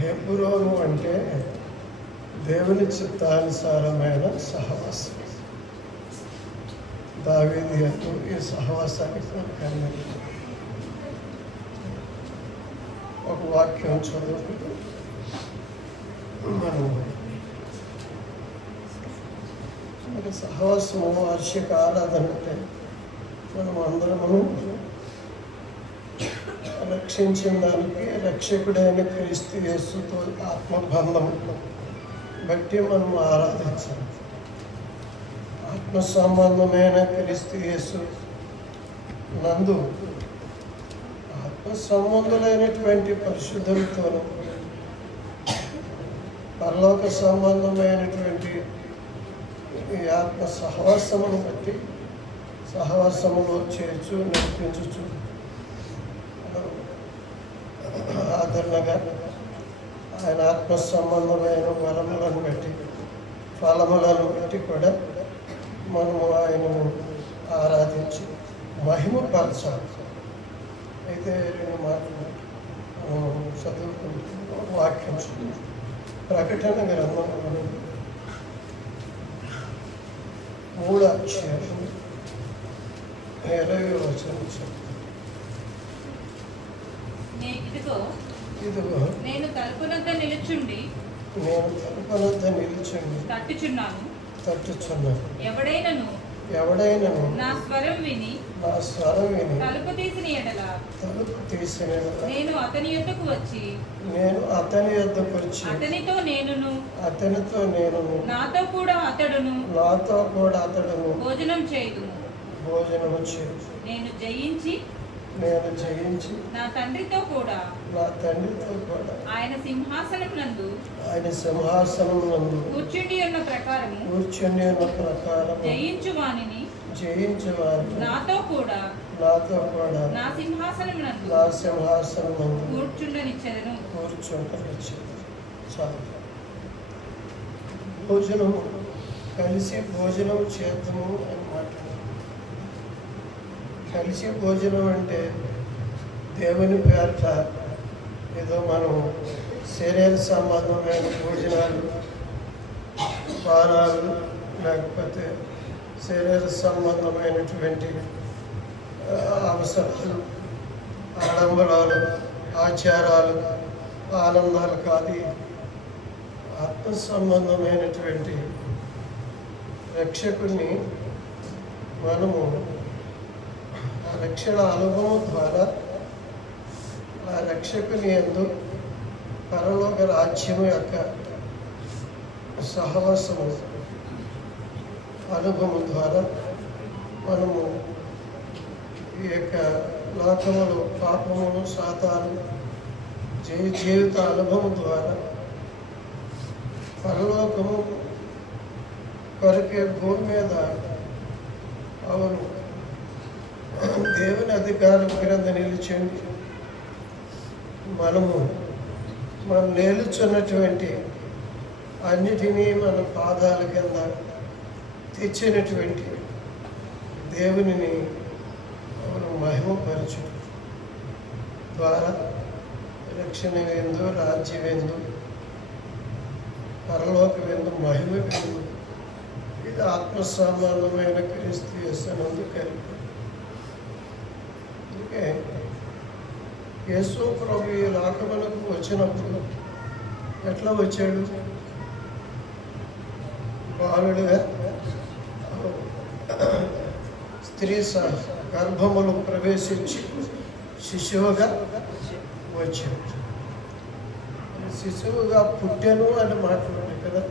హెబ్రోను అంటే దేవుని చిత్తానుసారమైన సహవాసం. దావీదు యొక్క ఈ సహవాసానికి మనకు ఒక వాక్యం చదువుకుంటూ మనం సహవాసము వార్షిక ఆరాధన అంటే మనం అందరము రక్షించిన దానికి రక్షకుడైన క్రీస్తు యేసుతో ఆత్మబంధం బట్టి మనం ఆరాధించాలి. ఆత్మ సంబంధమైన క్రీస్తు యేసు నందు ఆత్మ సంబంధులైనటువంటి పరిశుద్ధులతోనూ పరలోక సంబంధమైనటువంటి ఈ ఆత్మ సహవాసమును బట్టి సహవాసములో చేర్చు నడిపించు ఆదరణగా ఆయన ఆత్మ సంబంధమైన వరములను బట్టి ఫలములను బట్టి కూడా మనము ఆయనను ఆరాధించి మహిమపరచాలి. అయితే రెండు మాటలు చదువుకుంటూ వాక్యం ప్రకటన గ్రంథం 3వ అధ్యాయం 20వ వచనం. ఇదిగో నేను తలుపునొద్ద నిలుచుండి తట్టుచున్నాను. ఎవడైనను నా స్వరం విని తలుపు తీసిన ఎడల నేను అతని యొద్దకు వచ్చి అతనితో నేనును నాతో కూడా అతడును భోజనం చేయుదుము. నేను జయించి నా తండ్రితో కూడా ఆయన సింహాసనం నందు కూర్చుండి ఉన్న ప్రకారము జయించు వానిని నాతో కూడా నా సింహాసనం నందు కూర్చుండనిచ్చెదను. భోజనము కలిసి భోజనం చేద్దాము అని మాట్లాడు. కలిసి భోజనం అంటే దేవుని పేరట ఏదో మనం శరీర సంబంధమైన భోజనాలు పానాలు లేకపోతే శరీర సంబంధమైనటువంటి అవసరాలు ఆడంబరాలు ఆచారాలు ఆనందాలు కాదు. ఆత్మ సంబంధమైనటువంటి రక్షకుని మనము ఆ రక్షణ అనుభవం ద్వారా ఆ రక్షకుని యందు పరలోక రాజ్యము యొక్క సహవాసము అనుభవం ద్వారా మనము ఈ యొక్క లోకములు పాపమును సాతాను జీవిత అనుభవం ద్వారా పరలోకము కొరకే భూమి మీద అవును దేవుని అధికారం క్రింద నిలిచండి మనం నేలుచున్నటువంటి అన్నిటినీ మన పాదాల కింద తెచ్చినటువంటి దేవునిని మనం మహిమపరచు ద్వారా రక్షణ విందు రాజ్య విందు పరలోక విందు మహిమ విందు ఇది ఆత్మ సంబంధమైన క్రీస్తు యేసునందు కలిపి. అందుకే యేసు ప్రభు ఈ లోకమునకు వచ్చినప్పుడు ఎట్లా వచ్చాడు? బాలుడుగా స్త్రీ గర్భములు ప్రవేశించి శిశువుగా వచ్చాడు. శిశువుగా పుట్టెను అని మాట్లాడాడు కదా.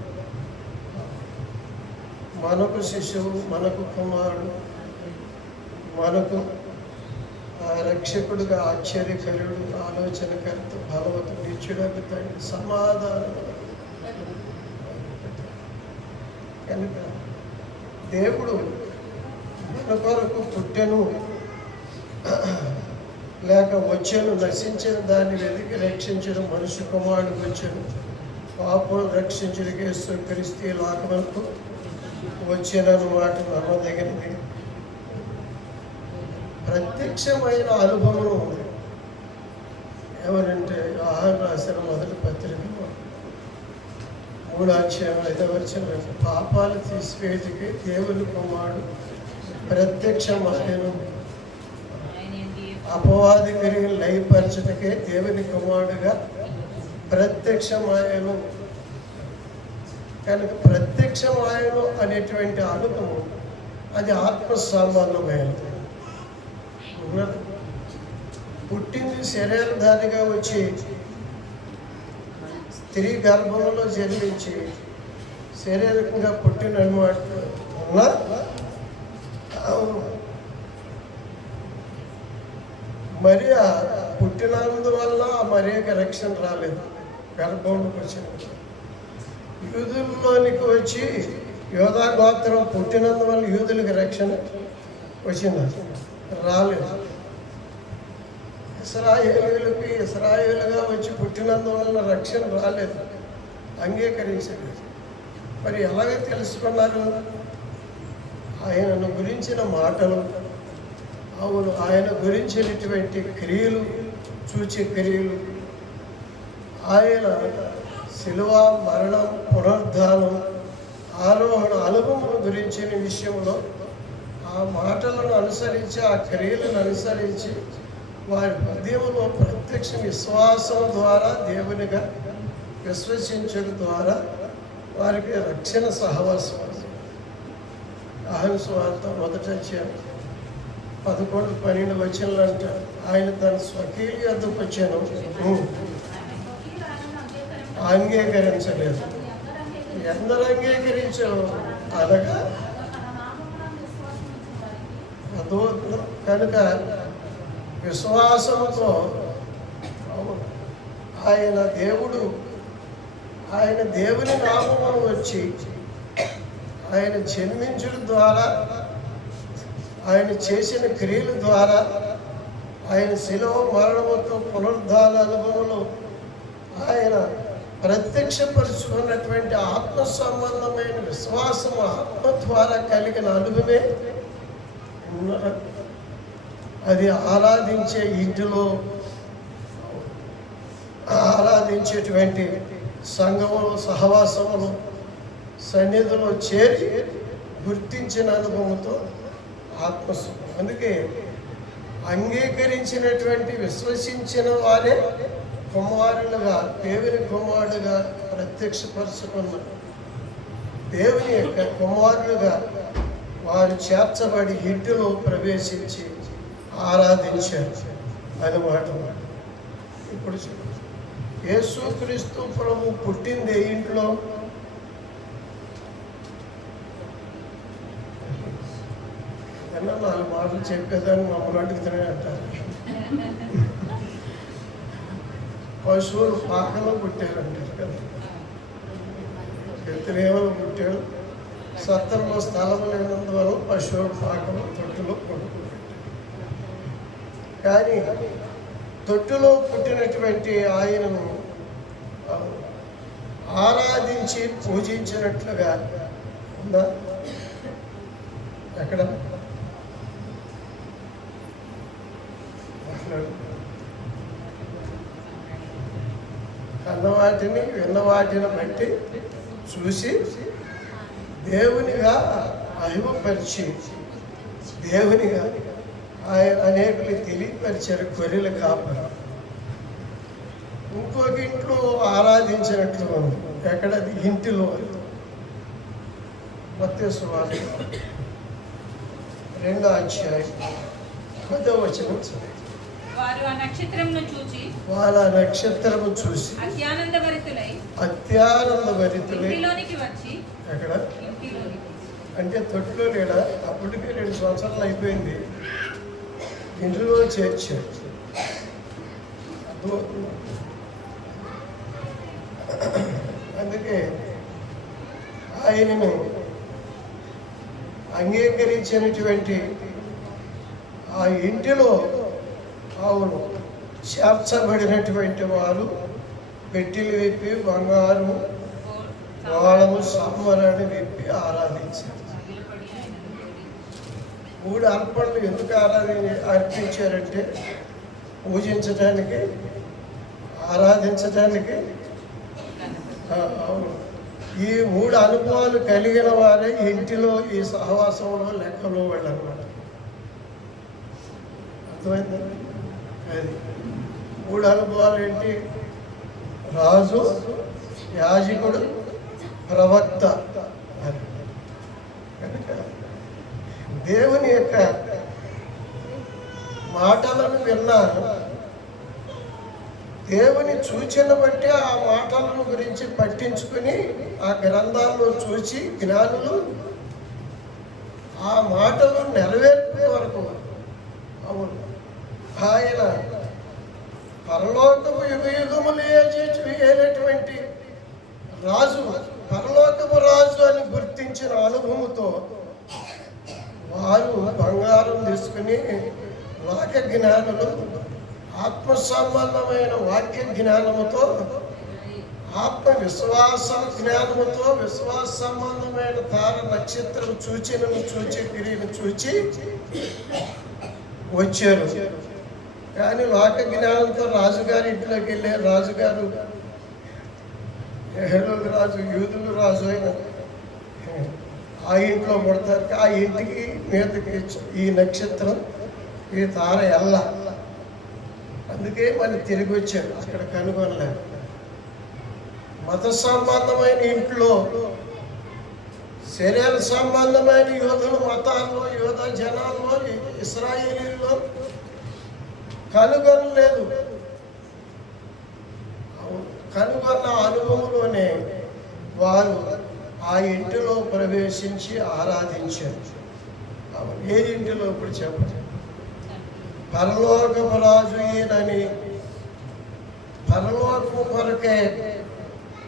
మనకు శిశువు, మనకు కుమారుడు, మనకు రక్షకుడుగా ఆశ్చర్యకరుడు, ఆలోచనకర్త, బలవంతుడు, నిత్యుడకు తండ్రి, సమాధానం. కనుక దేవుడు మన కొరకు పుట్టెను లేక వచ్చాను, నశించిన దాన్ని వెతికి రక్షించడం మనిషి కుమారుడికి వచ్చాను, పాపం రక్షించడానికి యేసుక్రీస్తు లోకమునకు వచ్చానన్నమాట. నమ్మదగినది. ప్రత్యక్షమైన అనుభవం ఉంది. ఏమనంటే యోహాను రాసిన మొదటి పత్రికలో 3:5 పాపాలు తీసివేటికి దేవుని కుమారుడు ప్రత్యక్షమాయను, అపవాది క్రియలు లయపరచటకే దేవుని కుమారుడుగా ప్రత్యక్షమాయను. కనుక ప్రత్యక్షమాయను అనేటువంటి అనుభవం అది ఆత్మ సంబంధమైనది. పుట్టింది శరీరధారిగా వచ్చి స్త్రీ గర్భంలో జన్మించి శారీరకంగా పుట్టినమాట ఉన్నా మరియా పుట్టినందువల్ల మరియకి రక్షణ రాలేదు. గర్భంలోకి వచ్చిన యూదుల్లోనికి వచ్చి యోధా గోత్రం పుట్టినందువల్ల యూదులకి రక్షణ వచ్చింది, రాలేదు. ఇశ్రాయేలుగా వచ్చి పుట్టినందువల్ల రక్షణ రాలేదు, అంగీకరించలేదు. మరి ఎలాగ తెలుసుకున్నారు? ఆయనను గురించిన మాటలు, అవును ఆయన గురించినటువంటి క్రియలు, సూచే క్రియలు, ఆయన శిలువ, మరణం, పునరుద్ధానం, ఆరోహణ అనుభవం గురించిన విషయంలో ఆ మాటలను అనుసరించి, ఆ క్రియలను అనుసరించి వారి హృదయంలో ప్రత్యక్ష విశ్వాసం ద్వారా దేవునిగా విశ్వసించడం ద్వారా వారికి రక్షణ సహవాసం. యోహాను సువార్త 1:11 అంటారు, ఆయన తన స్వకీయుల యొద్దకు వచ్చాను, అంగీకరించలేదు. ఎందరు అంగీకరించారు అనగా అదో. కనుక విశ్వాసంతో ఆయన దేవుడు, ఆయన దేవుని నామమును వచ్చి ఆయన జన్మించడం ద్వారా, ఆయన చేసిన క్రియల ద్వారా, ఆయన శిలువ మరణముతో పునరుద్ధాన అనుభవంలో ఆయన ప్రత్యక్షపరుచుకున్నటువంటి ఆత్మ సంబంధమైన విశ్వాసం, ఆత్మ ద్వారా కలిగిన అనుభవమే అది ఆరాధించే ఇంటిలో, ఆరాధించేటువంటి సంఘములు, సహవాసములు, సన్నిధిలో చేరి గుర్తించిన అనుభవంతో ఆత్మస్వరం. అందుకే అంగీకరించినటువంటి విశ్వసించిన వారే కుమారులుగా, దేవుని కుమారుడుగా ప్రత్యక్షపరుచుకున్నారు. దేవుని యొక్క కుమారులుగా వారు చేర్చబడి ఇంటిలో ప్రవేశించి ఆరాధించారు అన్నమాట. ఇప్పుడు యేసుక్రీస్తు ప్రభు పుట్టింది ఇంట్లో. అన్న 4 మాటలు చెప్పేదాన్ని మమ్మల్ని అడుగుతూనే అంటారు. పశువులు పాకలో పుట్టారంటారు కదా, బెత్లెహేములో పుట్టాడు. సత్రంలో స్థలం లేనందువల్ల పశువుల పాకలో, తొట్టులో కొడుకు. కానీ తొట్టులో పుట్టినటువంటి ఆయనను ఆరాధించి పూజించినట్లుగా ఉందా? ఎక్కడ కన్నవాటిని విన్నవాటిని బట్టి చూసి దేవునిగా మహిమపరిచి, దేవునిగా ఆయన అనేకులు తెలియపరిచారు. గొర్రెల కాపరి ఇంకొక ఇంట్లో ఆరాధించినట్లు ఉంది. ఎక్కడది? ఇంటిలో. మత్తయి సువార్త 2:10 వారు ఆ నక్షత్రమును చూసి అత్యానందభరితులై ఇంటిలోనికి వచ్చి ఎక్కడ అంటే తొట్టిలో లేడా, అప్పటికే 2 సంవత్సరాలు అయిపోయింది, ఇంట్లో చేర్చాడు. అర్థమవుతుందా? అందుకే ఆయనను అంగీకరించినటువంటి ఆ ఇంటిలో అవును చేర్చబడినటువంటి వారు పెట్టెలు విప్పి బంగారు వాళ్ళము సాంబరాన్ని విప్పి ఆరాధించారు. 3 అర్పణలు ఎందుకు అర్పించారంటే పూజించడానికి, ఆరాధించడానికి. అవును, ఈ 3 అనుభవాలు కలిగిన వారే ఇంటిలో ఈ సహవాసంలో లెక్కలో వాళ్ళు అన్నమాట. అర్థమైందా? అది 3 అనుభవాలు ఏంటి? రాజు, యాజకుడు, ప్రవక్త. అది కనుక దేవుని యొక్క మాటలను విన్నారు, దేవుని సూచన బట్టి ఆ మాటలను గురించి పట్టించుకుని ఆ గ్రంథాల్లో చూచి జ్ఞానులు ఆ మాటలు నెరవేర్పే వరకు అవును ఆయన పరలోకము యుగయుగములు ఏలేటువంటి రాజు, పరలోకము రాజు అని గుర్తించిన అనుభవంతో వారు బంగారం తీసుకుని లోక జ్ఞానులు ఆత్మ సంబంధమైన వాక్య జ్ఞానముతో, ఆత్మ విశ్వాస జ్ఞానముతో, విశ్వాస సంబంధమైన తార నక్షత్రం సూచనను చూచి క్రియను చూచి వచ్చారు. కానీ లోక జ్ఞానంతో రాజుగారి ఇంట్లోకి వెళ్ళే రాజుగారు హెరోదు రాజు, యూదులు రాజు అయిన ఆ ఇంట్లో పడతారు. ఆ ఇంటికి మీదకి ఈ నక్షత్రం, ఈ తార ఎల్ల. అందుకే మళ్ళీ తిరిగి వచ్చారు, అక్కడ కనుగొనలేదు. మత సంబంధమైన ఇంట్లో, శరీర సంబంధమైన యోధుల మతాల్లో, యోధ జనాల్లో, ఇశ్రాయేలీల్లో కనుగొనలేదు. కనుగొన్న అనుభవంలోనే వారు ఆ ఇంటిలో ప్రవేశించి ఆరాధించారు. ఏ ఇంటిలో? ఇప్పుడు చెప్పండి. పరలోకపు రాజు ఈయనని, పరలోకము కొరకే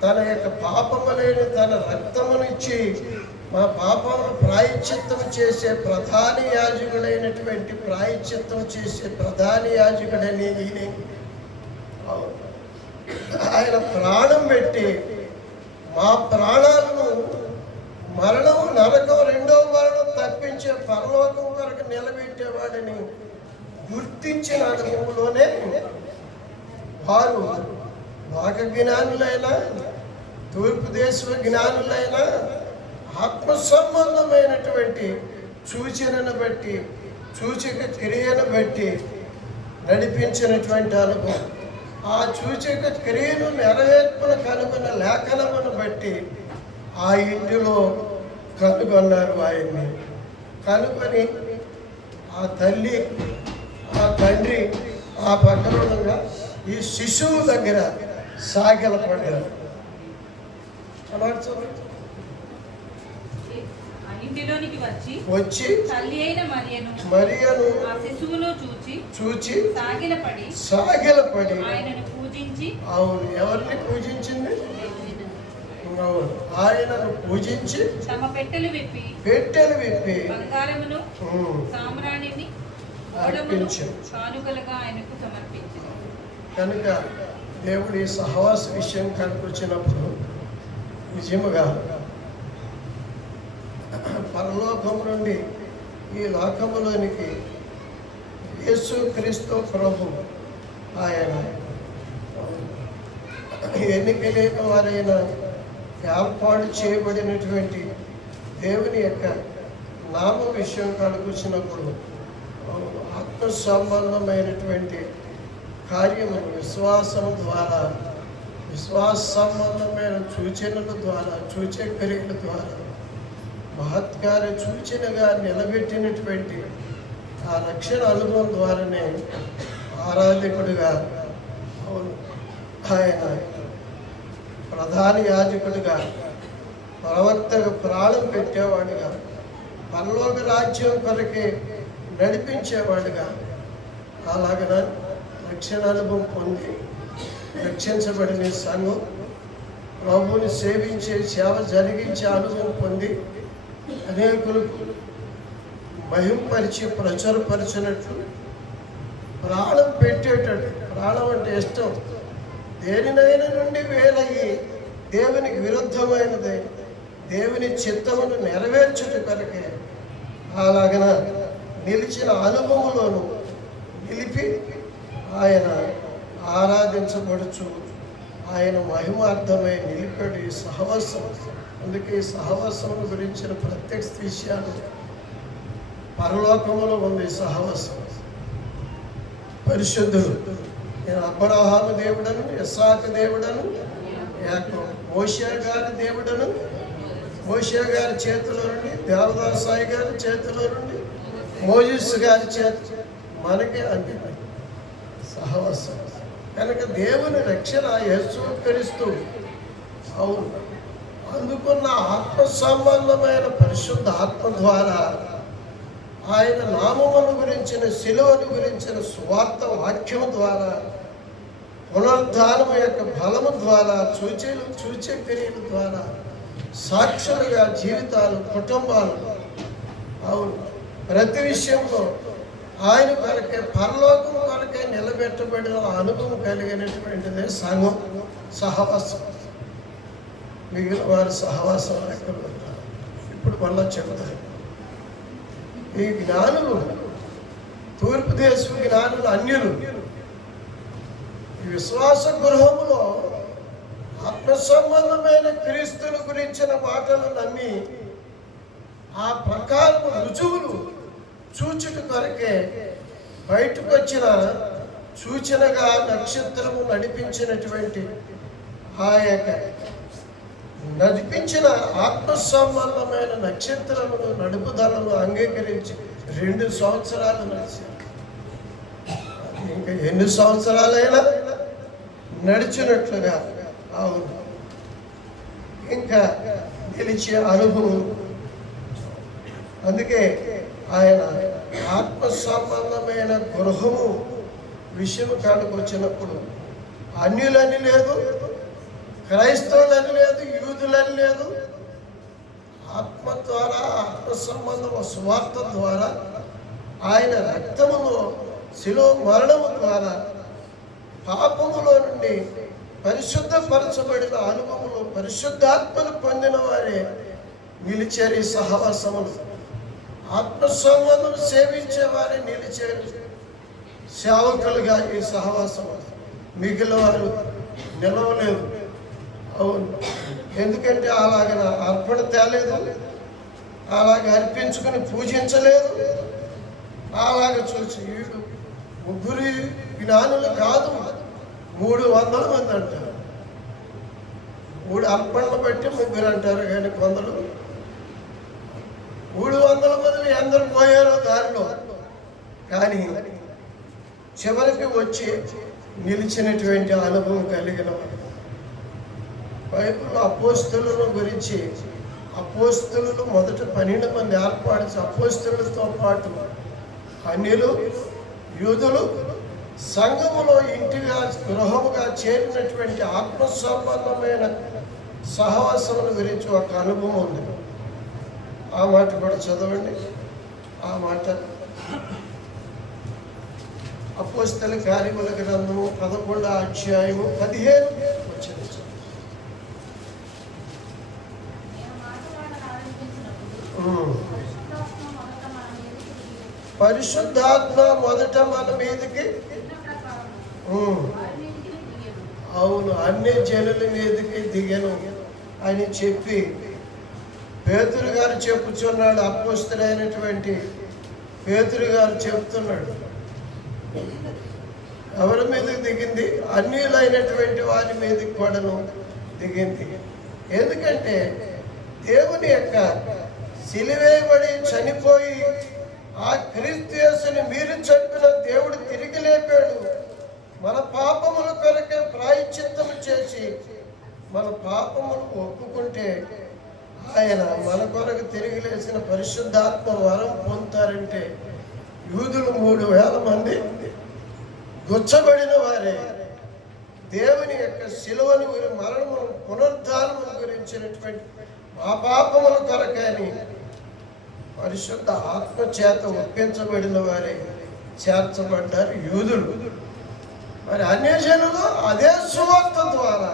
తన యొక్క పాపము లేని తన రక్తమునిచ్చి మా పాపమును ప్రాయశ్చిత్తం చేసే ప్రధాన యాజకుడైనటువంటి, ప్రాయశ్చిత్తం చేసే ప్రధాన యాజకుడని ఈయన ఆయన ప్రాణం పెట్టి మా ప్రాణాలను మరణం, నరకం, 2వ మరణం తప్పించే పరలోకం వరకు నిలబెట్టేవాడిని గుర్తించిన అనుభవంలోనే వారు లోక జ్ఞానులైనా, తూర్పు దేశ జ్ఞానులైనా ఆత్మ సంబంధమైనటువంటి సూచనను బట్టి, సూచక క్రియను బట్టి నడిపించినటువంటి అనుభవం, ఆ సూచక క్రియను నెరవేర్పును కనుగొన్న లేఖనమును బట్టి ఆ ఇంటిలో కనుగొన్నారు. ఆయన్ని కనుగొని ఆ తల్లి, ఆ తండ్రి ఆ పక్కన ఈ శిశువు దగ్గర సాగిలపడ్డారు. ఇంటిలోనికి వచ్చి తల్లి అయిన మరియను ఆ శిశువును చూచి సాగిలపడి ఆయనను పూజించి. అవును, ఎవరిని పూజించింది? అవును, ఆయనను పూజించి తమ పెట్టెలు విప్పి బంగారమును సామ్రాణిని కానుకలుగా ఆయనకు సమర్పించారు. కనుక దేవుడి సహవాస విషయం కనుకొచ్చినప్పుడు నిజముగా పరలోకం నుండి ఈ లోకములోనికి యేసు క్రీస్తు ప్రభు ఆయన ఎన్నికలేక వారైన ఏర్పాటు చేయబడినటువంటి దేవుని యొక్క నామ విషయం కనుకొచ్చినప్పుడు ఆత్మ సంబంధమైనటువంటి కార్యములు విశ్వాసం ద్వారా, విశ్వాస సంబంధమైన సూచనల ద్వారా, సూచక క్రియల ద్వారా మహత్కార్య సూచనగా నిలబెట్టినటువంటి ఆ రక్షణ అనుభవం ద్వారానే ఆరాధకుడిగా ఆయన ప్రధాన యాజకుడిగా, ప్రవక్తగా ప్రాణం పెట్టేవాడిగా పరలోక రాజ్యం కొరకే నడిపించేవాడుగా, అలాగన రక్షణ అనుభవం పొంది రక్షించబడిన సంఘం ప్రభువుని సేవించే సేవ జరిగించే అనుభవం పొంది అనేకులు మహింపరిచి ప్రచురపరిచినట్లు ప్రాణం పెట్టేటట్టు, ప్రాణం అంటే ఇష్టం, దేనినైనా నుండి వేలయ్యి దేవునికి విరుద్ధమైనది దేవుని చిత్తమును నెరవేర్చుట కొరకే అలాగన నిలిచిన అనుభవంలోను నిలిపి ఆయన ఆరాధించబడుచు ఆయన మహిమార్థమై నిలిపాడు ఈ సహవాసం. అందుకే ఈ సహవాసం గురించిన ప్రత్యక్ష విషయాలు పరలోకములో ఉంది. సహవాసం పరిశుద్ధుడు, నేను అబ్రహాము దేవుడను, ఇస్సాకు దేవుడను, మోషే గారి దేవుడను, మోషే గారి చేతిలో నుండి, దేవదాసాయి గారి చేతిలో నుండి, మోజెస్ గారి చేతి మనకే అందింది సహవాసం. కనుక దేవుని రక్షణ యేసుక్రీస్తు అవును అందుకున్న ఆత్మ సంబంధమైన పరిశుద్ధ ఆత్మ ద్వారా ఆయన నామమును గురించిన శిలువను గురించిన సువార్త వాక్యం ద్వారా పునరుద్ధానము యొక్క బలము ద్వారా సూచక క్రియల ద్వారా సాక్షులుగా జీవితాలు, కుటుంబాలు అవును ప్రతి విషయంలో ఆయన కొరకే పరలోకం కొరకే నిలబెట్టబడిన అనుభవం కలిగినటువంటిదే సంఘం సహవాసం. మిగిలిన వారి సహవాసం ఎక్కడ ఉంటారు ఇప్పుడు మళ్ళా చెబుతారు. ఈ జ్ఞానులు, తూర్పు దేశం జ్ఞానులు, అన్యులు ఈ విశ్వాస గృహములో ఆత్మ సంబంధమైన క్రీస్తుల గురించిన మాటలు నమ్మి ఆ ప్రకారం రుజువులు సూచక కొరకే బయటకు వచ్చిన సూచనగా నక్షత్రము నడిపించినటువంటి ఆ యొక్క నడిపించిన ఆత్మ సంబంధమైన నక్షత్రమును నడుపుదలను అంగీకరించి 2 సంవత్సరాలు నడిచారు. ఇంకా ఎన్ని సంవత్సరాలైనా నడిచినట్లుగా అవును ఇంకా నిలిచే అనుభవం. అందుకే ఆయన ఆత్మ సంబంధమైన గృహము విషయం కాడికి వచ్చినప్పుడు అన్యులని లేదు, క్రైస్తవులని లేదు, యూదులని లేదు, ఆత్మ ద్వారా ఆత్మ సంబంధం స్వార్థ ద్వారా ఆయన రక్తములో శిలువ మరణము ద్వారా పాపములో నుండి పరిశుద్ధపరచబడిన అనుభవములు పరిశుద్ధాత్మను పొందిన వారే నిలిచారు ఈ సహవాసములు. ఆత్మ సంబంధం సేవించే వారే నిలిచారు సేవకులుగా ఈ సహవాసం. మిగిలిన వారు నిలవలేదు. అవును ఎందుకంటే అలాగ అర్పణ తేలేదు, అలాగ అర్పించుకుని పూజించలేదు. అలాగ చూసి వీడు 3 జ్ఞానులు కాదు 300 మంది అంటారు. 3 అర్పణలు బట్టి 3 అంటారు కానీ కొందరు 300 మంది అందరూ పోయారో దారిలో. కానీ చివరికి వచ్చి నిలిచినటువంటి అనుభవం కలిగిన బైబిల్ అపోస్తలుల గురించి అపోస్తలులు మొదట 12 మంది ఏర్పాటు. అపోస్తలులతో పాటు అన్యులు, యూదులు సంఘములో ఇంటిగా గృహముగా చేరినటువంటి ఆత్మ సంబంధమైన సహవాసముల గురించి ఒక అనుభవం ఉంది. ఆ మాట కూడా చదవండి. ఆ మాట అపోస్తల కార్యముల గ్రంథము 11వ అధ్యాయము 15 వచ్చింది. పరిశుద్ధాత్మ మొదట మన మీదకి అవును అన్ని జనుల మీదకి దిగను అని చెప్పి పేతురు గారు చెప్పుచున్నాడు. అపోస్తలుడైనటువంటి పేతురు గారు చెప్తున్నాడు. ఎవరి మీదకి దిగింది? అన్యులైనటువంటి వారి మీదకి కూడాను దిగింది. ఎందుకంటే దేవుని యొక్క సిలువేయబడి చనిపోయి ఆ క్రీస్తు యేసుని మీరు చంపిన దేవుడు తిరిగి లేపాడు. మన పాపముల కొరకే ప్రాయశ్చిత్తము చేసి మన పాపములు ఒప్పుకుంటే ఆయన మన కొరకు తిరిగి లేచిన పరిశుద్ధాత్మ వరం పొందుతారంటే యూదులు 3,000 మంది గుచ్చబడిన వారే దేవుని యొక్క శిలువను మరణము పునరుద్ధానమును గురించినటువంటి మా పాపముల కొరకని పరిశుద్ధ ఆత్మ చేత ఒప్పించబడిన వారే చేర్చబడ్డారు యూదులు. మరి అన్యజనులు అదే సువార్త ద్వారా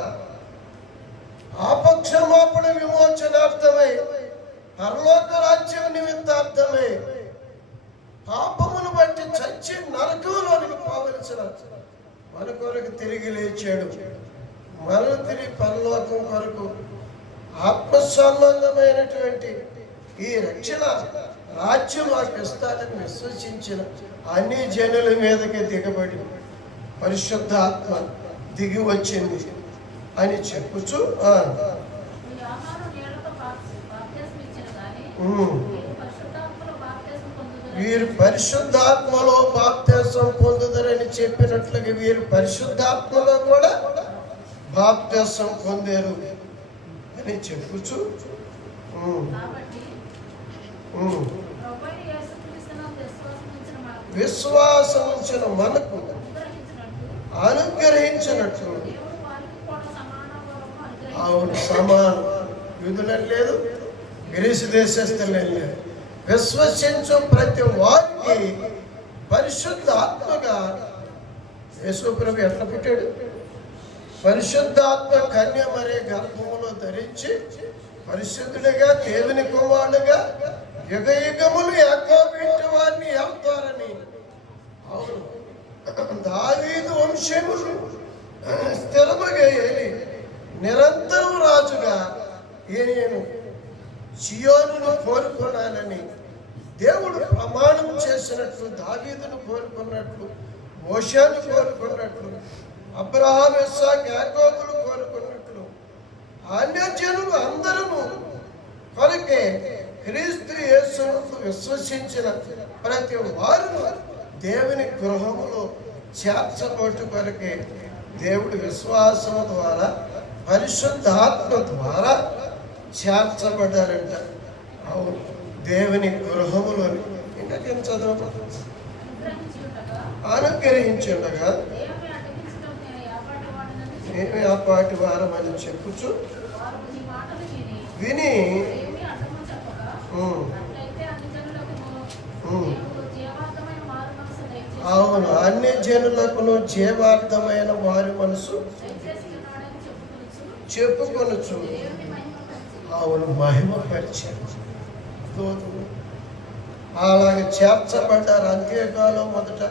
ఆపక్షమాపణ విమోచనార్థమై పరలోక రాజ్యం నిమిత్తార్థమై పాపమును బట్టి చచ్చి నరకంలోనికి పోవలసిన మన కొరకు తిరిగి లేచాడు. మనల్ని తిరిగి పరలోకం కొరకు ఆత్మ సంబంధమైనటువంటి ఈ రక్షణ రాజ్యం మాకు ఇస్తారని విశ్వసించిన అన్ని జనుల మీదకి దిగబడి పరిశుద్ధాత్మ దిగి వచ్చింది అని చెప్పుచు వీరు పరిశుద్ధాత్మలో బాప్తిసం పొందుదరని చెప్పినట్లుగా వీరు పరిశుద్ధాత్మలో కూడా బాప్తిసం పొందారు అని చెప్పుచు విశ్వాసం ఉంచిన మనకు అనుగ్రహించినట్లు. అవును, సమానం. యూదులని లేదు, గ్రీసు దేశస్తులని లేదు. విశ్వసించు ప్రతి వారికి పరిశుద్ధ ఆత్మగా యేసుప్రభు ఎట్లా పుట్టాడు? పరిశుద్ధాత్మ కన్య మరే గర్భములో ధరించి పరిశుద్ధుడిగా దేవుని కుమారుడుగా యుగ యుగములు యాకోబు ఇంటి వారిని ఏల్తారని. అవును, దావీదు వంశములు స్థిరముగా ఏలి నిరంతరం రాజుగా నేను సియోనును కోరుకున్నానని దేవుడు ప్రమాణం చేసినట్లు, దావీదును కోరుకున్నట్లు, మోషేను కోరుకున్నట్లు, అబ్రహాం, ఇస్సాకు, యాకోబులు కోరుకున్నట్లు అన్యజనులు అందరూ కొరకే క్రీస్తు యేసును విశ్వసించిన ప్రతి వారు దేవుని గృహములో చేర్చబట్టు కొరకే దేవుడి విశ్వాసం ద్వారా పరిశుద్ధాత్మ ద్వారా చేర్చబడ్డారంట. అవును, దేవుని గృహములోని. ఇంకా చదువు అనుగ్రహించుండగా ఏమి ఆ పాటి వారం అని చెప్పుచు విని అవును, అన్ని జనులకును జీవార్థమైన వారి మనసు చెప్పుకొనొచ్చు. అవును, మహిమపరిచారు. అలాగే చేర్చబడ్డారు. అంత్యకాలం మొదట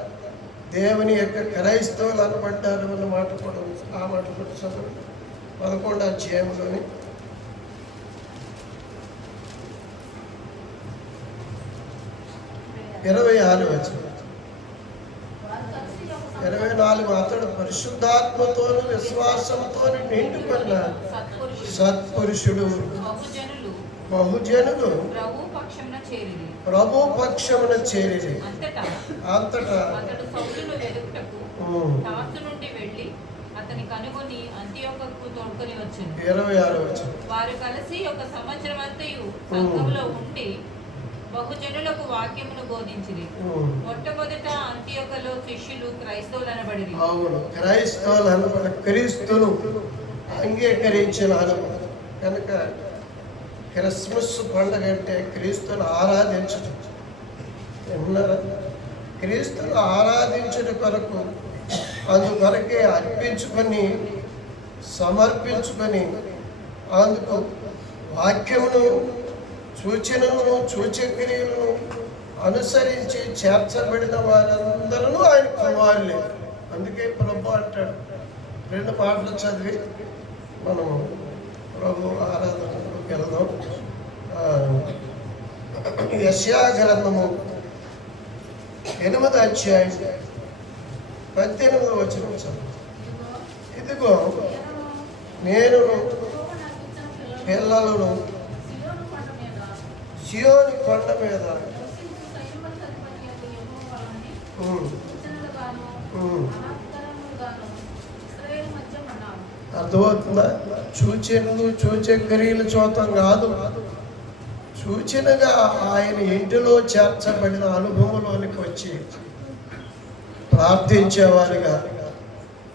దేవుని యొక్క క్రైస్తవులు అనబడ్డారు అన్న మాట కూడా ఉంది. ఆ మాట కూడా చదువు 11వ అధ్యాయంలోని 26వ వచనం. 24 అతడు పరిశుద్ధాత్మతోను విశ్వాసంతోను నిండుకున్న సత్పురుషుడు బహుజనులు ప్రభు పక్షమున చేరి అంతటా అతని కనుగొని అంతియోకకు తోడ్కొని వచ్చాను. 26వ వచనం. వారు కలిసి ఒక సంవత్సరం అంతయు సంఘములో ఉండి బహుజనులకు వాక్యమును బోధించిరి. మొట్టమొదట అంతియోకలో శిష్యులు క్రైస్తవులు అనబడిరి. అవును, క్రైస్తవులు అనబడి క్రీస్తును అంగీకరించిన అనుభవం కనుక క్రిస్మస్ పండుగ అంటే క్రీస్తును ఆరాధించడం. క్రీస్తును ఆరాధించడం కొరకు అందుకొరకే అర్పించుకొని సమర్పించుకొని అందుకు వాక్యమును సూచనలను సూచక్రియలను అనుసరించి చేర్చబడిన వారందరూ ఆయన కుమారులే. అందుకే ప్రభు అంటాడు. 2 పాటలు చదివి మనము ప్రభు ఆరాధనలోకి వెళ్దాం. యెషయా గ్రంథము 8వ అధ్యాయం 18వ వచనం చదువు. ఇదిగో నేను పిల్లలను సియోను కొండ మీద అర్థమవుతుందా? సూచనలు క్రియలు చూడటం కాదు, సూచనగా ఆయన ఇంటిలో చేర్చబడిన అనుభవంలోనికి వచ్చి ప్రార్థించేవారుగా,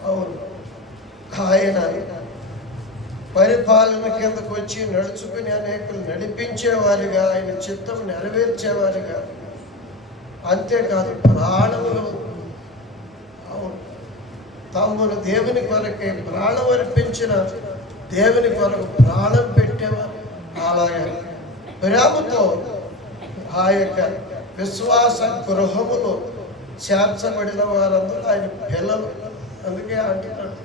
అవును ఆయన పరిపాలన కిందకు వచ్చి నడుచుకుని అనేకులు నడిపించేవారుగా, ఆయన చిత్తం నెరవేర్చేవారుగా, అంతేకాదు ప్రాణములు, అవును తమ్మును దేవుని కొరకే ప్రాణం అర్పించిన దేవుని కొరకు ప్రాణం పెట్టేవారు. అలాగే ప్రేమతో ఆ యొక్క విశ్వాస గృహములో చేర్చబడిన వారందరూ ఆయన పిల్లలు. అందుకే అంటున్నాడు,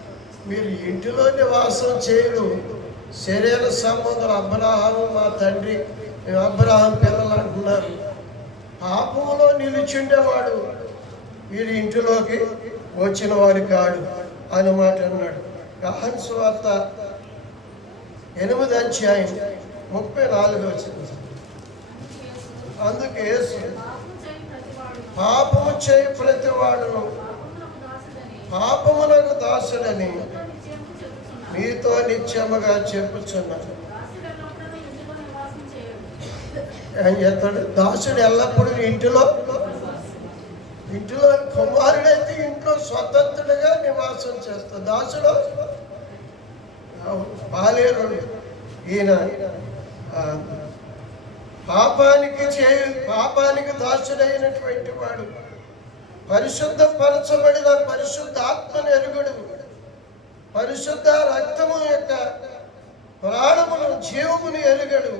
మీరు ఇంటిలో నివాసం చేయరు, శరీర సంబంధం. అబ్రహాము మా తండ్రి, మేము అబ్రహాం పిల్లలు అంటున్నారు. పాపములో నిలిచిండేవాడు వీరి ఇంటిలోకి వచ్చిన వాడు కాడు అని మాట అన్నాడు. యోహాను సువార్త 8:34. అందుకే యేసు పాపము చేయి ప్రతి వాడును పాపమునకు దాసుడని మీతో నిత్యముగా చెప్పుచున్నాను. ఏం చేస్తాడు? దాసుడు ఎల్లప్పుడూ ఇంటిలో కుమారుడైతే ఇంట్లో స్వతంత్రుడిగా నివాసం చేస్తాడు. దాసుడు బాలేరుడు. ఈయన పాపానికి దాసుడైనటువంటి వాడు, పరిశుద్ధపరచబడిన పరిశుద్ధ ఆత్మను ఎరుగుడు, పరిశుద్ధ రక్తము యొక్క ప్రాణమును జీవమును ఎరుగడు,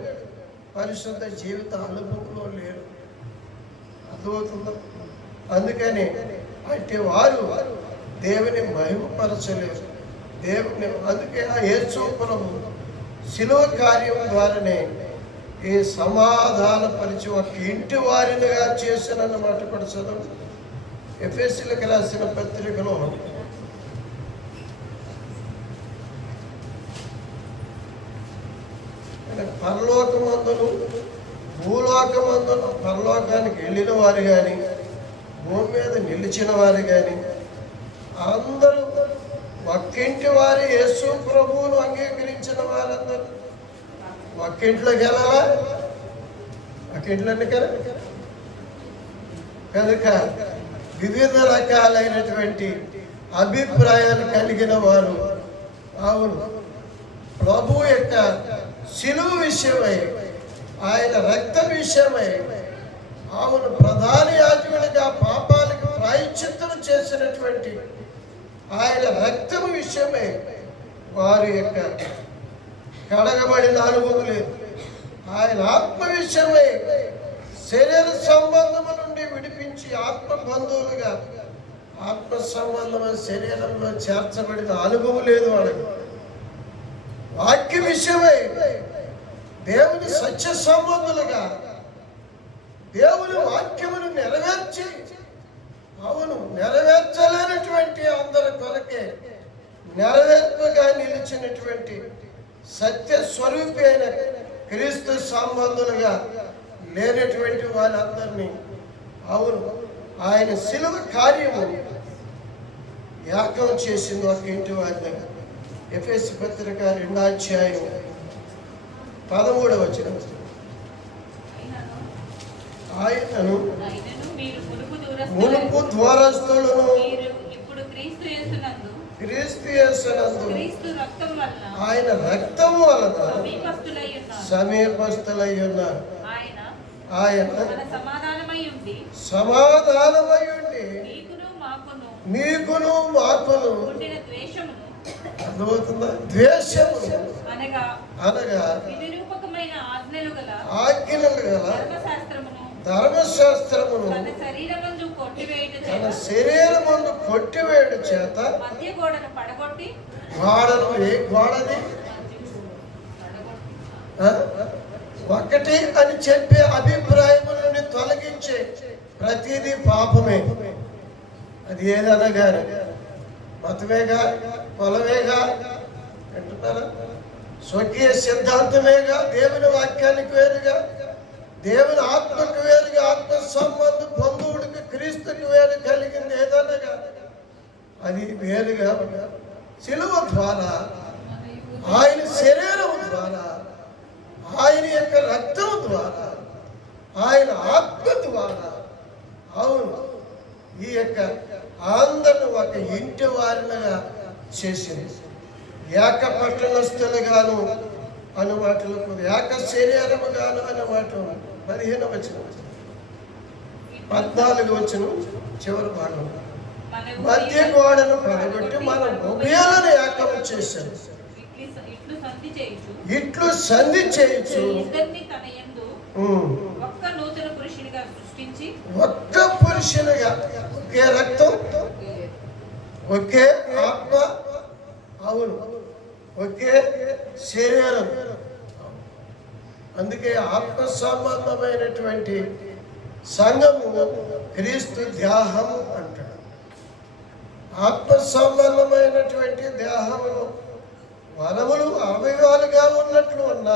పరిశుద్ధ జీవిత అనుభవంలో లేరు. అర్థమవుతుందా? అందుకని అట్టి వారు దేవుని మహిమపరచలేరు. దేవుని అందుకే ఆ యేసు ప్రభు శిలువ కార్యం ద్వారానే ఈ సమాధానపరిచి ఒక ఇంటి వారినిగా చేసినన్నమాట కూడా చదువు. ఎఫెసీయులకు రాసిన పత్రికలో పరలోకమందును భూలోకమందును, పరలోకానికి వెళ్ళిన వారు కానీ భూమి మీద నిలిచిన వారు కానీ అందరూ ఒక్కింటి వారి యేసు ప్రభువును అంగీకరించిన వారందరూ ఒక్కింట్లోకి వెళ్ళాలా? ఒక్కింట్లోనే కదా. కనుక వివిధ రకాలైనటువంటి అభిప్రాయాలు కలిగిన వారు, అవును ప్రభు యొక్క శిలువ విషయమై, ఆయన రక్త విషయమై, అవును ప్రధాన యాజకుడిగా పాపాలకు ప్రాయశ్చిత్తం చేసినటువంటి ఆయన రక్తము విషయమై వారి యొక్క కడగబడిన అనుభవం లేదు. ఆయన ఆత్మ విషయమై శరీర సంబంధము నుండి విడిపించి ఆత్మ బంధువులుగా ఆత్మ సంబంధమైన శరీరంలో చేర్చబడిన అనుభవం లేదు వాళ్ళకి. వాక్య విషయమై దేవుని సత్య సంబంధులుగా దేవుని వాక్యమును నెరవేర్చి, అవును నెరవేర్చలేనటువంటి అందరి కొరకే నెరవేర్పుగా నిలిచినటువంటి సత్య స్వరూపి అయిన క్రీస్తు సంబంధులుగా లేనటువంటి వారందరినీ, అవును ఆయన శిలువ కార్యము యాగం చేసింది ఒక ఇంటి వారిని. ఎఫెసీ పత్రిక 2:13 ఆయనను మునుపు దూరస్తులను క్రీస్తు యేసునందు ఆయన రక్తము వలన సమీపస్తులై ఉన్నారు. ఆయన సమాధానమై ఉండి మీకును మాకును అర్థమవుతుందా? ద్వేషము అనగా ఆజ్ఞలు గల ధర్మశాస్త్రమును తన శరీరమందు కొట్టివేయడం చేత గోడను ఏ గోడని ఒకటి అని చెప్పే అభిప్రాయం నుండి తొలగించే ప్రతిదీ పాపమే. అది ఏదనగా మతమేగా, పొలమేగా, వింటున్నారా? స్వకీయ సిద్ధాంతమేగా, దేవుని వాక్యానికి వేరుగా, దేవుని ఆత్మకు వేరుగా, ఆత్మ సంబంధ బంధువుడికి క్రీస్తుకి వేరు కలిగింది ఏదనగా అది వేరుగా శిలువ ద్వారా ఆయన శరీరం ద్వారా, ఆయన యొక్క రక్తం ద్వారా, ఆయన ఆత్మ ద్వారా, అవును, ఈ యొక్క అందరిని ఒక ఇంటి వారిగా చేసింది. ఏక పట్టణస్థులుగాను అన్న మాటలకు ఏక శరీరముగాను అన్న మాట 15వ వచనం, 14వ వచనం చివరి భాగం. మధ్య గోడను పడగొట్టి మన ఉభయాలను ఏకము చేశారు. ఇట్లు సంధి చేయొచ్చు. ఒక్క పురుషునిగా, ఒకే రక్తం, ఒకే ఆత్మ, అవును, ఒకే శరీరం. అందుకే ఆత్మ సంబంధమైనటువంటి సంఘము క్రీస్తు దేహము అంటాడు. ఆత్మ సంబంధమైనటువంటి దేహములు వరములు అవయవాలుగా ఉన్నట్లు ఉన్న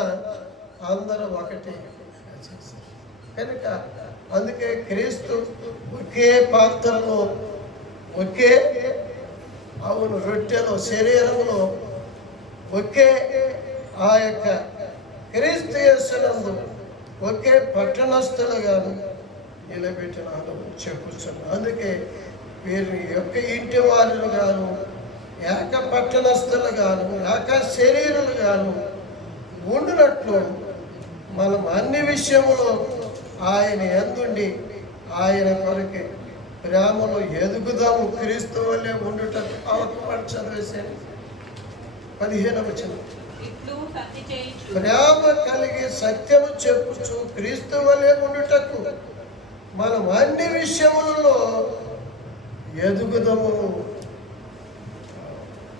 అందరూ ఒకటి. కనుక అందుకే క్రీస్తు ఒకే పాత్రలో, ఒకే, అవును, రొట్టెలో, శరీరంలో ఒకే ఆ యొక్క క్రీస్తు యేసునందు ఒకే పట్టణస్థులుగాను నిలబెట్టిన అనుభవం చెప్పుచున్నాను. అందుకే వీరి యొక్క ఇంటి వారిని గాను, ఏక పట్టణస్థులు గాను, ఏక శరీరులు గాను ఉండినట్లు మనం అన్ని విషయములో ఆయన యందుండి ఆయన కొరకే ప్రేమలో ఎదుగుదాము, క్రీస్తు వల్లే ఉండుటకు అవకాశం చదివేసాను. 15వ వచనం, ప్రేమ కలిగి సత్యము చెప్పుచు క్రీస్తు వల్లే ఉండుటకు మనం అన్ని విషయములలో ఎదుగుదము.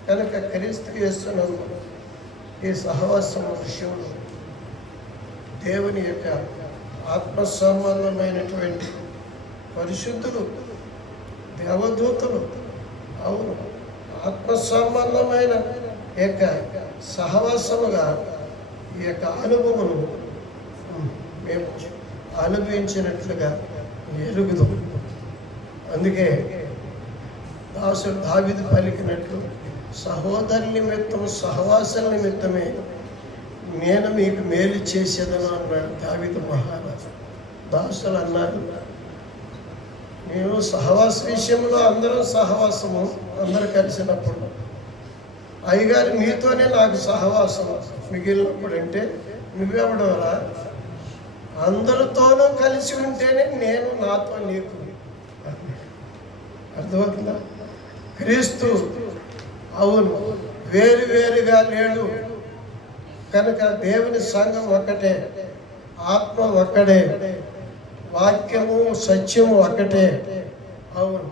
కనుక క్రీస్తు యేసునందు ఈ సహవాసం విషయంలో దేవుని యొక్క ఆత్మ సంబంధమైనటువంటి పరిశుద్ధులు, దేవదూతలు, అవును, ఆత్మ సంబంధమైన యొక్క సహవాసముగా ఈ యొక్క అనుభవమును మేము అనుభవించినట్లుగా ఎరుగుదాం. అందుకే దాసుడు దావీదు పలికినట్లు, సహోదరు నిమిత్తం, సహవాసం నిమిత్తమే నేను మీకు మేలు చేసేదని అన్నాడు దావీదు మహారాజు. దాసులు అన్నారు, మేము సహవాస విషయంలో అందరం సహవాసము, అందరూ కలిసినప్పుడు అయ్యగారు మీతోనే నాకు సహవాసం మిగిలినప్పుడు అంటే నువ్వెవడవరా, అందరితోనూ కలిసి ఉంటేనే నేను, నాతో నీకు. అర్థమవుతుందా? క్రీస్తు, అవును, వేరు వేరుగా లేడు. కనుక దేవుని సంఘం ఒక్కటే, ఆత్మ ఒక్కడే, వాక్యము సత్యము ఒక్కటే, అవును,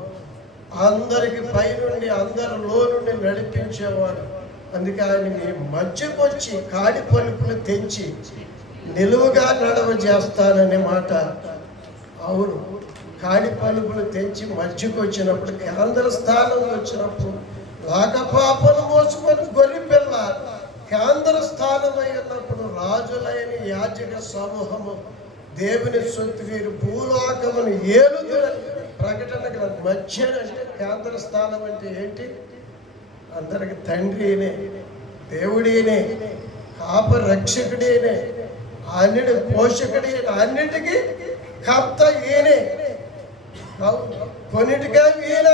అందరికి పైనుండి అందరిలో నుండి నడిపించేవాడు. అందుకే ఆయన మీ మధ్యకు వచ్చి కాడి పలుపులు తెంచి నిలువుగా నడవ చేస్తాననే మాట, అవును, కాడి పలుపులు తెంచి మధ్యకు వచ్చినప్పుడు, కేంద్ర స్థానం వచ్చినప్పుడు, లాగపాపను మోసుకొని గొర్రె పిల్ల కేంద్ర స్థానమై ఉన్నప్పుడు రాజులైన యాజక సమూహము దేవుని సొత్తు వీరు భూలోకమును ఏలుదురని ప్రకటన గ్రంథం. మధ్య అంటే కేంద్ర స్థానం అంటే ఏంటి? అందరికి తండ్రినే, దేవుడినే, కాప రక్షకుడినే, అన్నిటి పోషకుడినే, అన్నిటికీ కర్త ఈయనే. కొన్నిటిగా ఈయన,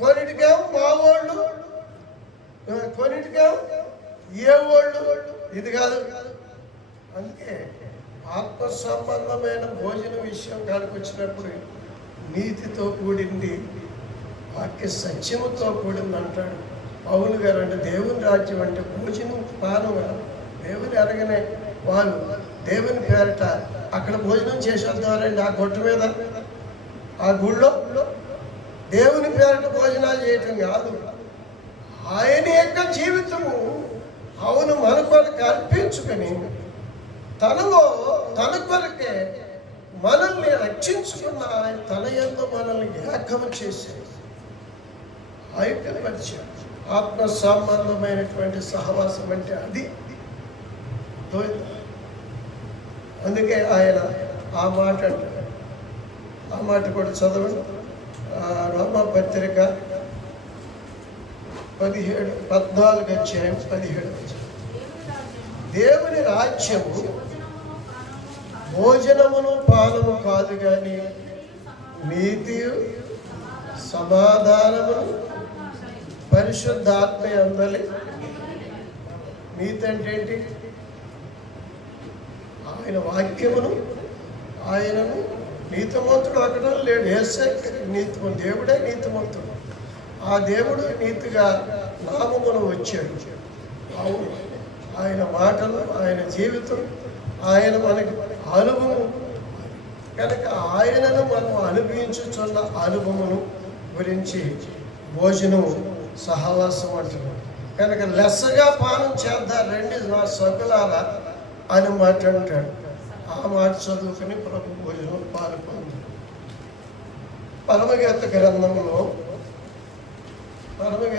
కొన్నిటిగా మా వాళ్ళు, కొన్నిటిగా ఏ వాళ్ళు, ఇది కాదు. అందుకే ఆత్మ సంబంధమైన భోజన విషయం కాడికి వచ్చినప్పుడు నీతితో కూడింది, వాక్య సత్యముతో కూడింది అంటాడు పౌలు గారు. అంటే దేవుని రాజ్యం అంటే భోజనం, పానం. దేవుని అరగనే వాళ్ళు దేవుని పేరట అక్కడ భోజనం చేసేద్దారండి, ఆ గొట్టు మీద, ఆ గుళ్ళో దేవుని పేరట భోజనాలు చేయటం కాదు. ఆయన యొక్క జీవితము, అవును, మన కొరకు అర్పించుకొని తనలో తన కొరకే మనల్ని రక్షించుకున్న ఆయన తన యందు మనల్ని ఏకము చేసి ఐక్యపరిచాడు. ఆత్మ సంబంధమైనటువంటి సహవాసం అంటే అది. అందుకే ఆయన ఆ మాట అంటాడు. ఆ మాట కూడా చదవండి. రోమపత్రిక 14 అధ్యాయం 17. దేవుని రాజ్యము భోజనమును పానము కాదు కానీ నీతియు సమాధానమును పరిశుద్ధాత్మ యందలి. నీతి అంటే ఏంటి? ఆయన వాక్యమును, ఆయనను నీతిమంతుడు అక్కడ లేడు. ఏసే నీతిమంతుడు, దేవుడే నీతిమంతుడు. ఆ దేవుడు నీతిగా నామమును వచ్చాడు. అవును, ఆయన మాటలు, ఆయన జీవితం, ఆయన మనకి అనుభవం కనుక ఆయనను మనం అనుభవించుచున్న అనుభవమును గురించి భోజనం సహవాసం అంటున్నాం. కనుక లెస్సగా పానం చేద్దాం రండి నా సకులారా అని మాట్లాడాడు. ఆ మాట చదువుకుని ప్రభు భోజనం పాల్పొంది. పరమగీత గ్రంథంలో 8వ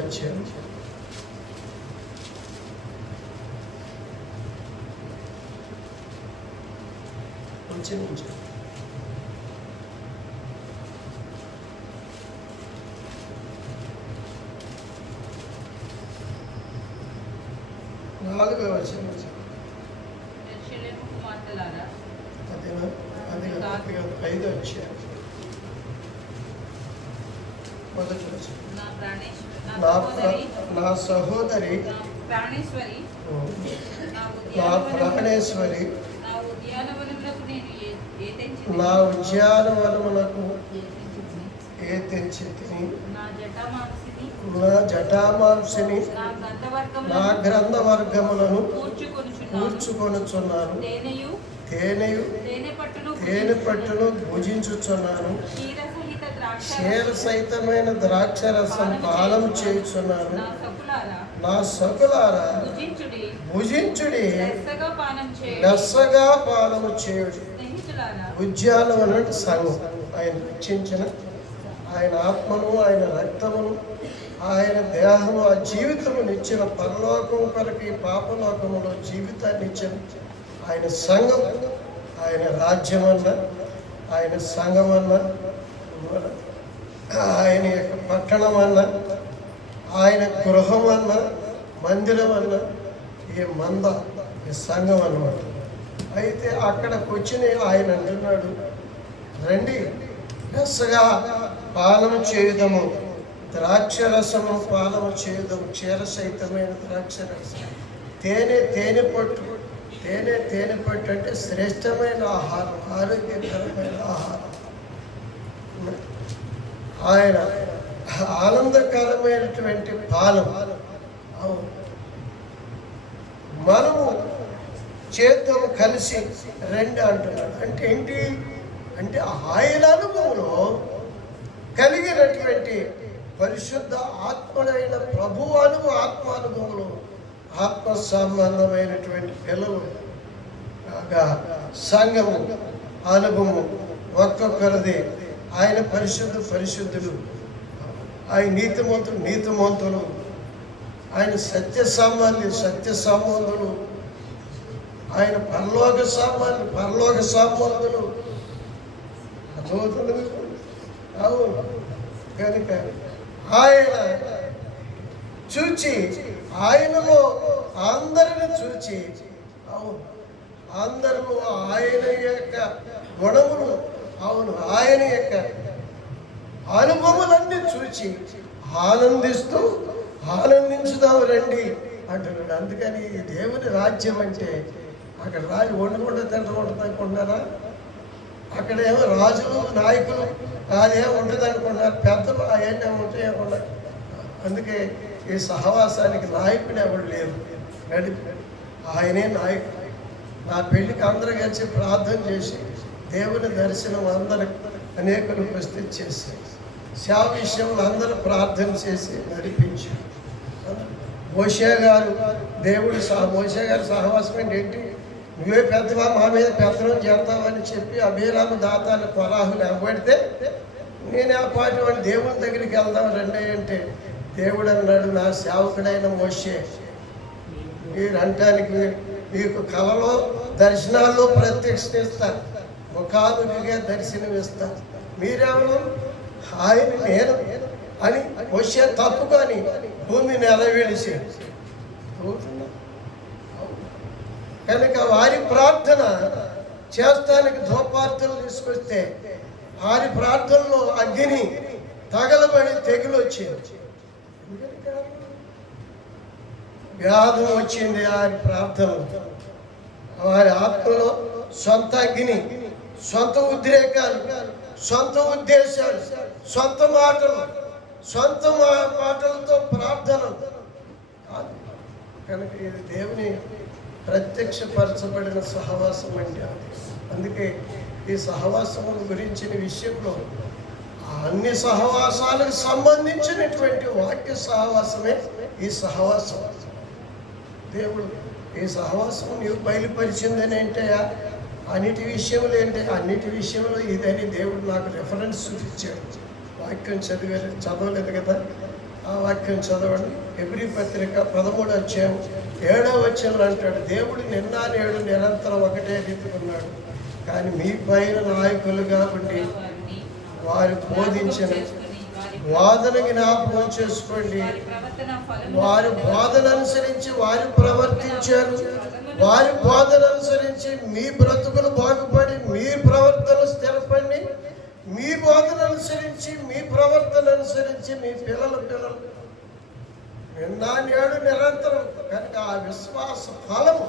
అధ్యాయం 1 నుంచి 4వ వచనం. యెరూషలేము కుమార్తెలారా, అదేనా? అది 5వ అధ్యాయం మొదటి వచనం. నా సహోదరి, నా ప్రాణేశ్వరి, నా ప్రాణేశ్వరి, నా ఉద్యానవనములకు నేను నా ఉద్యానవనమునకు ఏ తెచ్చి తిని, నా జటామాంసిని, నా గ్రంథవర్గములను కూర్చుకొనుచున్నాను. తేనెయు తేనె పట్టును భుజించుచున్నాను. క్షీర సహితమైన ద్రాక్షరసం పానం చేయుచున్నాను. నా సకులారా భుజించుడి, లెస్సగా పానము చేయుడి. ఉద్యానవనం సంఘం ఆయన రక్షించిన, ఆయన ఆత్మను, ఆయన రక్తమును, ఆయన దేహము, ఆ జీవితమునిచ్చిన, పరలోకం కొరకు ఈ పాపలోకములో జీవితాన్ని ఇచ్చిన ఆయన సంఘం, ఆయన రాజ్యమన్న, ఆయన సంఘమన్న, ఆయన యొక్క పట్టణం అన్న, ఆయన గృహం అన్న, మందిరం అన్న, ఈ మంద, ఈ సంఘం అన్నమాట. అయితే అక్కడికి వచ్చిన ఆయన అంటున్నాడు, రండి లెస్సగా పానము చేయుదము, ద్రాక్షరసము పానము చేయుదము. క్షీరసహితమైన ద్రాక్షరసం, తేనె పట్టు అంటే శ్రేష్టమైన ఆహారం, ఆరోగ్యకరమైన ఆహారం. ఆయన ఆనందకరమైనటువంటి పానం. మనము చేద్దాము కలిసి రండి అంటున్నాడు. అంటే ఏంటి అంటే ఆయన అనుభవంలో కలిగినటువంటి పరిశుద్ధ ఆత్మడైన ప్రభు ఆత్మానుభవంలో ఆత్మ సంబంధమైనటువంటి పిల్లలు సంఘము అనుభవం ఒక్కొక్కరిది. ఆయన పరిశుద్ధుడు, ఆయన నీతిమంతులు, ఆయన సత్య సామాన్యులు, ఆయన పరలోక సామాన్యులు. అర్థమవుతుంది? అవును. కనుక ఆయన చూచి, ఆయనలో అందరిని చూచి, అవును, అందరూ ఆయన యొక్క గుణములు, అవును, ఆయన యొక్క అనుభవములన్నీ చూచి ఆనందించుదాం రండి అంటున్నాడు. అందుకని దేవుని రాజ్యం అంటే అక్కడ రాజు వండుకుంటూ తింటూ అనుకుంటున్నారా? అక్కడేమో రాజులు, నాయకులు అదేమో ఉంటుంది అనుకుంటున్నారు, పెద్దలు అవన్నీ ఉంటాయి అనుకున్నారు. అందుకే ఈ సహవాసానికి నాయకుడు ఎవరు లేరు, ఆయనే నాయకుడు. నా పెళ్లికి అందరూ కలిసి ప్రార్థన చేసి దేవుని దర్శనం అందరికి అనేకులు ప్రస్తుతి చేసి, సేవ విషయంలో అందరూ ప్రార్థన చేసి నడిపించారు. మోషే గారు మోషే గారు సహవాసం ఏంటి? నువ్వే పెద్దవా, మా మీద పెత్తనం చేస్తావని చెప్పి అభిరామ దాతాన్ని కొరాహులు అవ్వడితే, నేను ఆ పాటి వాడు దేవుని దగ్గరికి వెళ్దాం రండి అంటే, దేవుడు అన్నాడు, నా సేవకుడైన మోషే, మీరు అంటానికి మీకు కలలో దర్శనాల్లో ప్రత్యక్షిస్తారు, ముఖాముఖిగా దర్శనమిస్తారు. మీరెవరు? ఆయన నేను అని వచ్చే తప్పుకొని భూమిని నెరవేర్చాడు. కనుక వారి ప్రార్థన చేస్తానికి ధూపార్తలు తీసుకొస్తే వారి ప్రార్థనలో అగ్ని తగలబడి తెగులు వచ్చింది. వ్యాధం వచ్చింది వారి ప్రార్థనలో. వారి ఆత్మలో సొంత అగ్ని, సొంత ఉద్రేకాలు, సొంత ఉద్దేశాలు, సొంత మాటలతో ప్రార్థన. కనుక ఇది దేవుని ప్రత్యక్షపరచబడిన సహవాసం అంటే అది. అందుకే ఈ సహవాసముల గురించిన విషయంలో అన్ని సహవాసాలకు సంబంధించినటువంటి వాక్య సహవాసమే ఈ సహవాసం. దేవుడు ఈ సహవాసం నీవు బయలుపరిచిందని అంటే అన్నిటి విషయంలో అన్నిటి విషయంలో ఇదని దేవుడు నాకు రెఫరెన్స్ చూపించాడు. వాక్యం చదవలేదు కదా, ఆ వాక్యం చదవండి. హెబ్రీ పత్రిక 13వ అధ్యాయం 7వ వచనంలో అంటాడు, దేవుడు నిన్న నేడు నిరంతరం ఒకటే రీతిగా ఉన్నాడు, కానీ మీ పైన నాయకులుగా ఉండి వారు బోధించిన వాదన జ్ఞాపకం చేసుకోండి. వారి బోధన అనుసరించి వారు ప్రవర్తించారు. వారి బోధన అనుసరించి మీ బ్రతుకులు బాగుపడి మీ ప్రవర్తన స్థిరపడి, మీ బోధన అనుసరించి మీ ప్రవర్తన అనుసరించి మీ పిల్లలు నిన్న నేడు నిరంతరం. కనుక ఆ విశ్వాస ఫలము,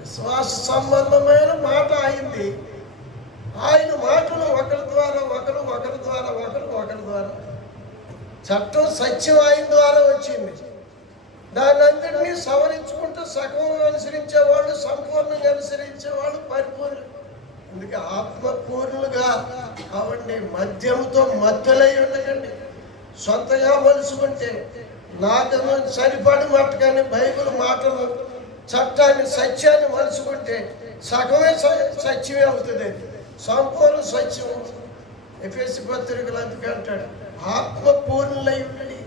విశ్వాస సంబంధమైన మాట అయింది. ఆయన మాటలు ఒకరి ద్వారా ఒకరు చట్టం సత్యం ఆయన ద్వారా వచ్చింది. దాన్ని అందరినీ సవరించుకుంటూ సగం అనుసరించేవాళ్ళు, సంపూర్ణంగా అనుసరించేవాళ్ళు పరిపూర్ణులు. అందుకే ఆత్మపూర్ణులుగా అవండి. మద్యముతో మత్తులై ఉండకండి. సొంతగా మలుసుకుంటే నాకను సరిపడి మట్టుగానే బైబిల్ మాటలు, చట్టాన్ని, సత్యాన్ని మలుసుకుంటే సగమే సత్యమే అవుతుంది. సంపూర్ణ సత్యం. ఎఫెసీ పత్రికలు అందుకే అంటాడు, ఆత్మపూర్ణులై ఉండడి,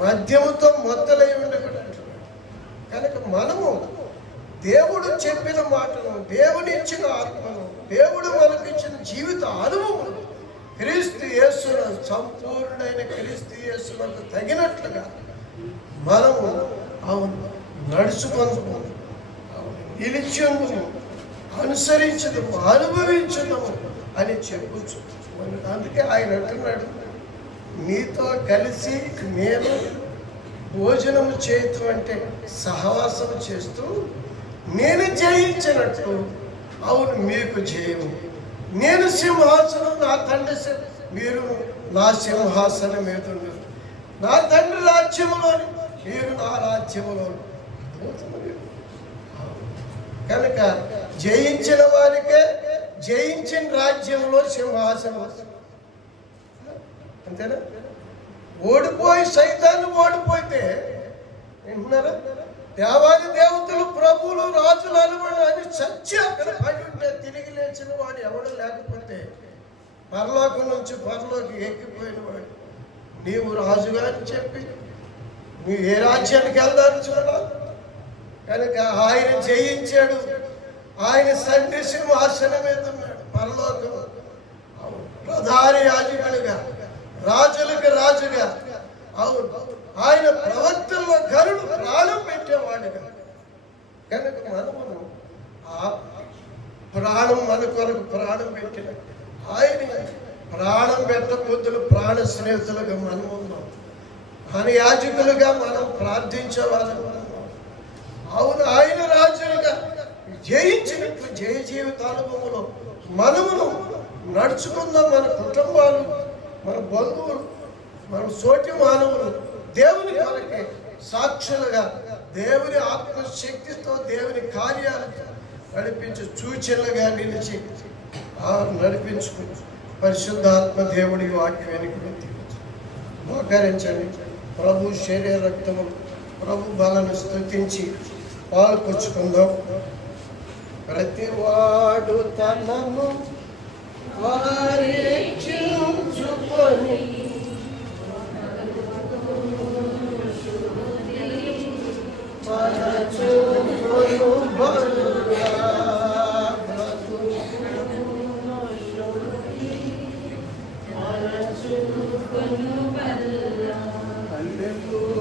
మద్యముతో మొత్తలై ఉండకూడదు అంటున్నాడు. కనుక మనము దేవుడు చెప్పిన మాటను, దేవుని ఇచ్చిన ఆత్మను, దేవుడు మనకిచ్చిన జీవిత అనుభవం క్రీస్తు యేసును, సంపూర్ణమైన క్రీస్తు యేసునకు తగినట్లుగా మనము నడుచుకుందాము, నిలిచిందుము, అనుసరించదము, అనుభవించదము అని చెప్పచ్చు. అందుకే ఆయన అంటున్నాడు, నీతో కలిసి నేను భోజనము చేయటం అంటే సహవాసం చేస్తూ నేను జయించినట్టు అవును మీకు జయము. నేను సింహాసనం, నా తండ్రి మీరు నా సింహాసనం మీద ఉన్నారు. నా తండ్రి రాజ్యములో మీరు నా రాజ్యములో. కనుక జయించిన వారికే జయించిన రాజ్యంలో సింహాసనం. అంతేనా? ఓడిపోయి సైతాన్ని ఓడిపోతే వింటున్నారా? దేవాది దేవతలు, ప్రభువులు, రాజులు అనుబడి అని చచ్చి అక్కడ పడి ఉంటే తిరిగి లేచిన వాడు ఎవడు లేకపోతే, పరలోకం నుంచి పరలోకి ఎక్కిపోయిన వాడు, నీవు రాజుగా అని చెప్పి నువ్వు ఏ రాజ్యానికి వెళ్దాను చూడాలి. కనుక ఆయన జయించాడు. ఆయన తండ్రి సింహాసనం మీద ఉన్నాడు పరలోకం. ప్రధాన యాజకులుగా, రాజులకు రాజుగా. అవును, ఆయన ప్రవర్తనలో గరుడు ప్రాణం పెట్టేవాడుగా. కనుక మనము ఆ ప్రాణం మన కొరకు ప్రాణం పెట్టిన ఆయన ప్రాణం పెట్టబోతులు ప్రాణ స్నేహితులుగా మనం ఉన్నాం. మన యాజకులుగా మనం ప్రార్థించే వాళ్ళం. అవును, ఆయన రాజులుగా జయించినట్లు జయ జీవిత అనుభవంలో మనమును నడుచుకుందాం. మన కుటుంబాలు, మన బంధువులు, మన సోటి మానవులు దేవుని కొరకే సాక్షులుగా, దేవుని ఆత్మశక్తితో, దేవుని కార్యాలతో నడిపించి సూచనలుగా నిలిచి నడిపించుకుని పరిశుద్ధాత్మ దేవుడి వాక్యానికి మోకరించండి. ప్రభు శరీర రక్తములు, ప్రభు బలను స్తుతించి పాల్పంచుకుందాం. ప్రతివాడు తనను వారేక్షించుకొని పరచుకొను బలుగా బ్రతుకు చూపును బల్ల హల్లెలూయా